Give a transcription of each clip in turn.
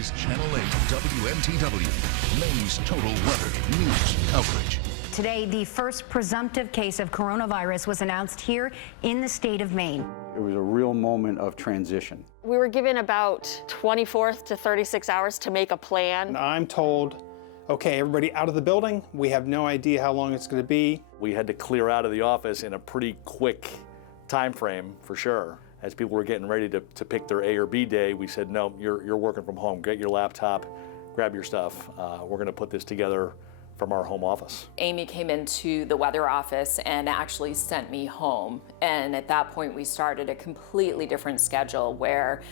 is Channel 8 WMTW, Maine's total weather news coverage. Today, the first presumptive case of coronavirus was announced here in the state of Maine. It was a real moment of transition. We were given about 24 to 36 hours to make a plan. And I'm told, okay, everybody out of the building. We have no idea how long it's going to be. We had to clear out of the office in a pretty quick time frame, for sure. As people were getting ready to pick their A or B day, we said, no, you're working from home. Get your laptop, grab your stuff. We're going to put this together from our home office. Amy came into the weather office and actually sent me home. And at that point, we started a completely different schedule where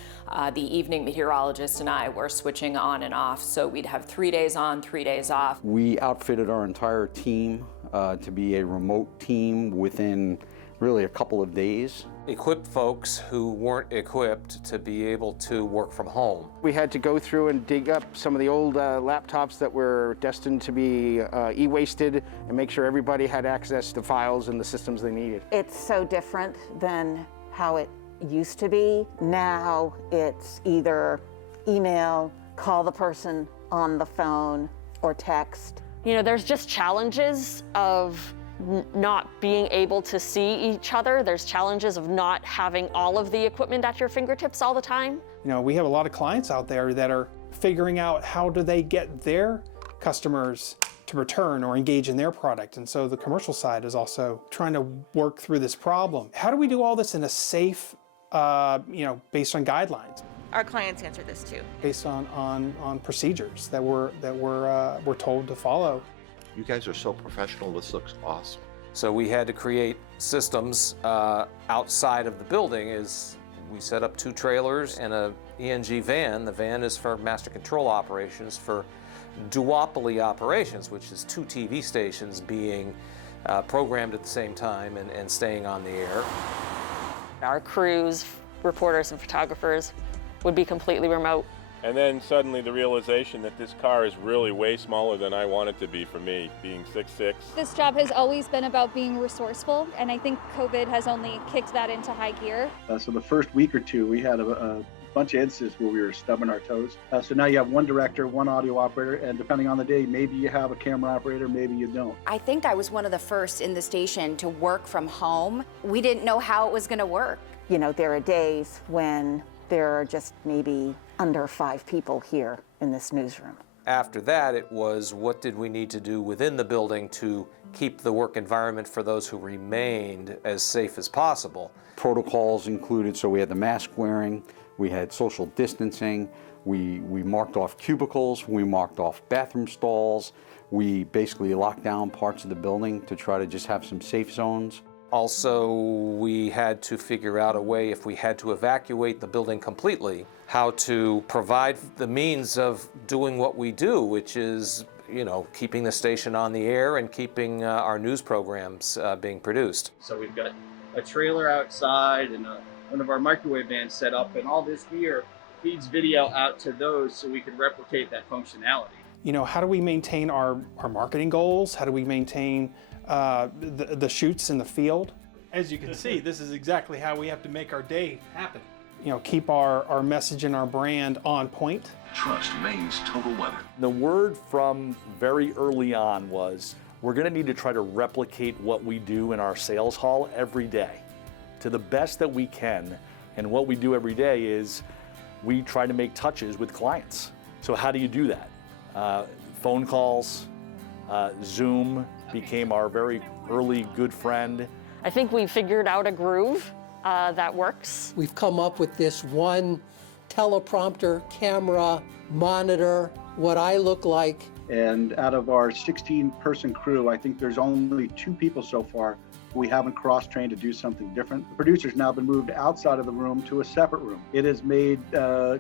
the evening meteorologist and I were switching on and off. So we'd have 3 days on, 3 days off. We outfitted our entire team to be a remote team within really a couple of days. Equipped folks who weren't equipped to be able to work from home. We had to go through and dig up some of the old laptops that were destined to be e-wasted and make sure everybody had access to files and the systems they needed. It's so different than how it used to be. Now it's either email, call the person on the phone, or text. You know, there's just challenges of not being able to see each other. There's challenges of not having all of the equipment at your fingertips all the time. You know, we have a lot of clients out there that are figuring out how do they get their customers to return or engage in their product. And so the commercial side is also trying to work through this problem. How do we do all this in a safe, based on guidelines? Our clients answer this too. Based on procedures that we're told to follow. You guys are so professional. This looks awesome. So we had to create systems outside of the building. We set up 2 trailers and a ENG van. The van is for master control operations, for duopoly operations, which is 2 TV stations being programmed at the same time and staying on the air. Our crews, reporters and photographers would be completely remote. And then suddenly the realization that this car is really way smaller than I want it to be for me, being 6'6". This job has always been about being resourceful, and I think COVID has only kicked that into high gear. So the first week or two, we had a bunch of instances where we were stubbing our toes. So now you have one director, one audio operator, and depending on the day, maybe you have a camera operator, maybe you don't. I think I was one of the first in the station to work from home. We didn't know how it was going to work. You know, there are days when there are just maybe under 5 people here in this newsroom. After that, it was what did we need to do within the building to keep the work environment for those who remained as safe as possible. Protocols included, so we had the mask wearing, we had social distancing, we marked off cubicles, we marked off bathroom stalls, we basically locked down parts of the building to try to just have some safe zones. Also, we had to figure out a way, if we had to evacuate the building completely, how to provide the means of doing what we do, which is, keeping the station on the air and keeping our news programs being produced. So we've got a trailer outside and one of our microwave vans set up, and all this gear feeds video out to those so we can replicate that functionality. You know, how do we maintain our marketing goals? How do we maintain the shoots in the field? As you can see, this is exactly how we have to make our day happen. You know, keep our message and our brand on point. Trust Maine's total weather. The word from very early on was, we're going to need to try to replicate what we do in our sales hall every day to the best that we can. And what we do every day is we try to make touches with clients. So how do you do that? Phone calls, Zoom became our very early good friend. I think we figured out a groove that works. We've come up with this one teleprompter, camera, monitor, what I look like. And out of our 16-person crew, I think there's only 2 people so far we haven't cross-trained to do something different. The producer's now been moved outside of the room to a separate room. It has made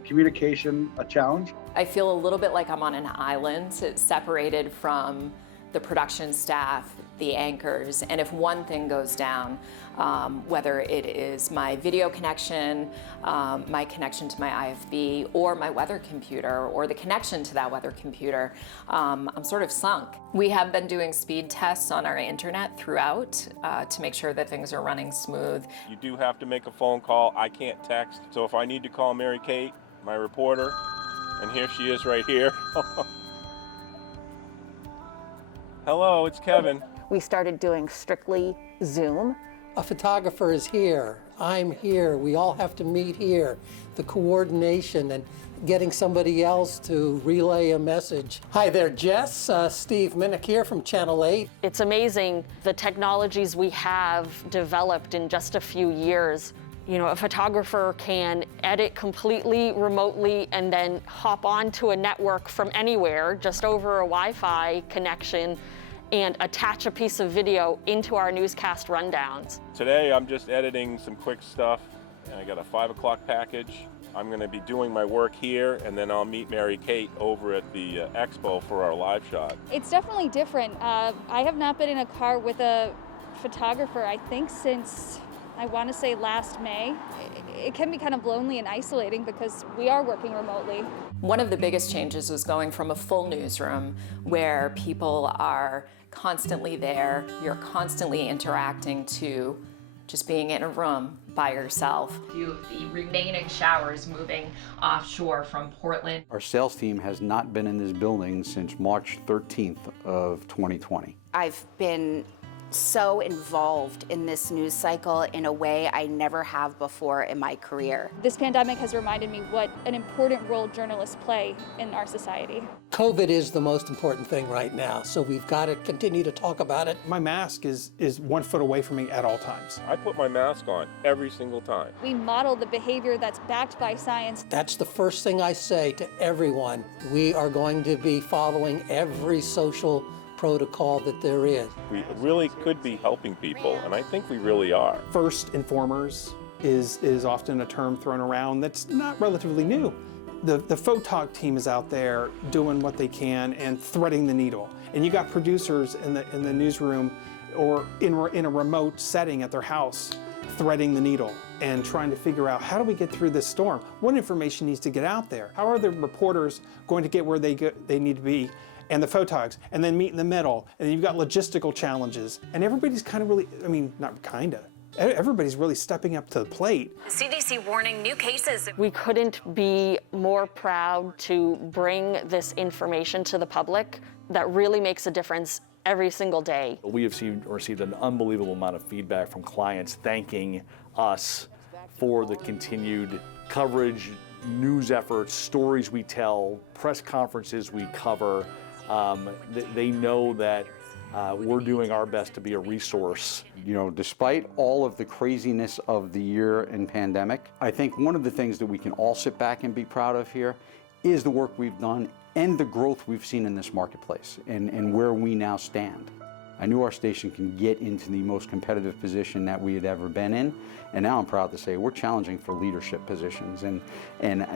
communication a challenge. I feel a little bit like I'm on an island, separated from the production staff, the anchors, and if one thing goes down, whether it is my video connection, my connection to my IFB, or my weather computer, or the connection to that weather computer, I'm sort of sunk. We have been doing speed tests on our internet throughout to make sure that things are running smooth. You do have to make a phone call. I can't text, so if I need to call Mary Kate, my reporter, And here she is right here. Hello, it's Kevin. We started doing strictly Zoom. A photographer is here, I'm here, we all have to meet here. The coordination and getting somebody else to relay a message. Hi there, Jess. Steve Minnick here from Channel 8. It's amazing the technologies we have developed in just a few years. You know, a photographer can edit completely remotely and then hop onto a network from anywhere, just over a Wi-Fi connection, and attach a piece of video into our newscast rundowns. Today I'm just editing some quick stuff, and I got a 5 o'clock package. I'm going to be doing my work here, and then I'll meet Mary Kate over at the expo for our live shot. It's definitely different. I have not been in a car with a photographer, I think, since I want to say last May. It can be kind of lonely and isolating because we are working remotely. One of the biggest changes was going from a full newsroom where people are constantly there, you're constantly interacting, to just being in a room by yourself. A few of the remaining showers moving offshore from Portland. Our sales team has not been in this building since March 13th of 2020. I've been so involved in this news cycle in a way I never have before in my career. This pandemic has reminded me what an important role journalists play in our society. COVID is the most important thing right now, so we've got to continue to talk about it. My mask is 1 foot away from me at all times. I put my mask on every single time. We model the behavior that's backed by science. That's the first thing I say to everyone. We are going to be following every social protocol that there is. We really could be helping people, and I think we really are. First informers is often a term thrown around that's not relatively new. The photog team is out there doing what they can and threading the needle. And you got producers in the newsroom or in a remote setting at their house threading the needle and trying to figure out, how do we get through this storm? What information needs to get out there? How are the reporters going to get where they need to be? And the photogs, and then meet in the middle, and then you've got logistical challenges. And everybody's kind of really, I mean, not kinda, everybody's really stepping up to the plate. CDC warning new cases. We couldn't be more proud to bring this information to the public that really makes a difference every single day. We have received an unbelievable amount of feedback from clients thanking us for the continued coverage, news efforts, stories we tell, press conferences we cover. They know that we're doing our best to be a resource. You know, despite all of the craziness of the year and pandemic, I think one of the things that we can all sit back and be proud of here is the work we've done and the growth we've seen in this marketplace and where we now stand. I knew our station can get into the most competitive position that we had ever been in, and now I'm proud to say we're challenging for leadership positions, and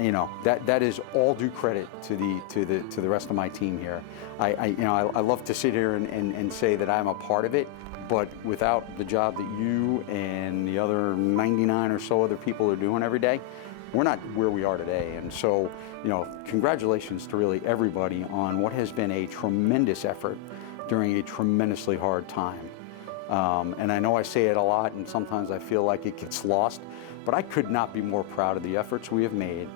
you know that is all due credit to the rest of my team here. I love to sit here and say that I'm a part of it, but without the job that you and the other 99 or so other people are doing every day, we're not where we are today. And so, you know, congratulations to really everybody on what has been a tremendous effort during a tremendously hard time. And I know I say it a lot, and sometimes I feel like it gets lost, but I could not be more proud of the efforts we have made,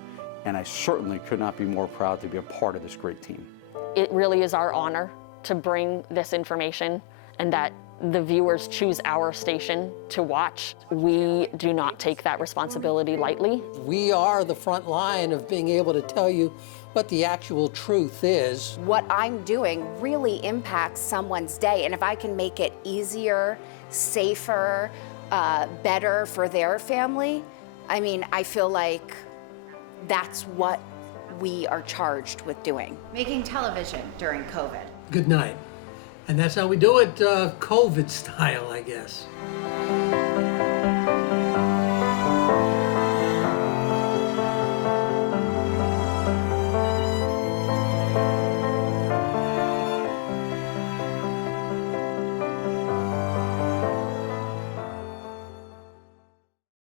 and I certainly could not be more proud to be a part of this great team. It really is our honor to bring this information, and that the viewers choose our station to watch. We do not take that responsibility lightly. We are the front line of being able to tell you what the actual truth is. What I'm doing really impacts someone's day, and if I can make it easier, safer, better for their family, I mean, I feel like that's what we are charged with doing. Making television during COVID. Good night. And that's how we do it, COVID style, I guess.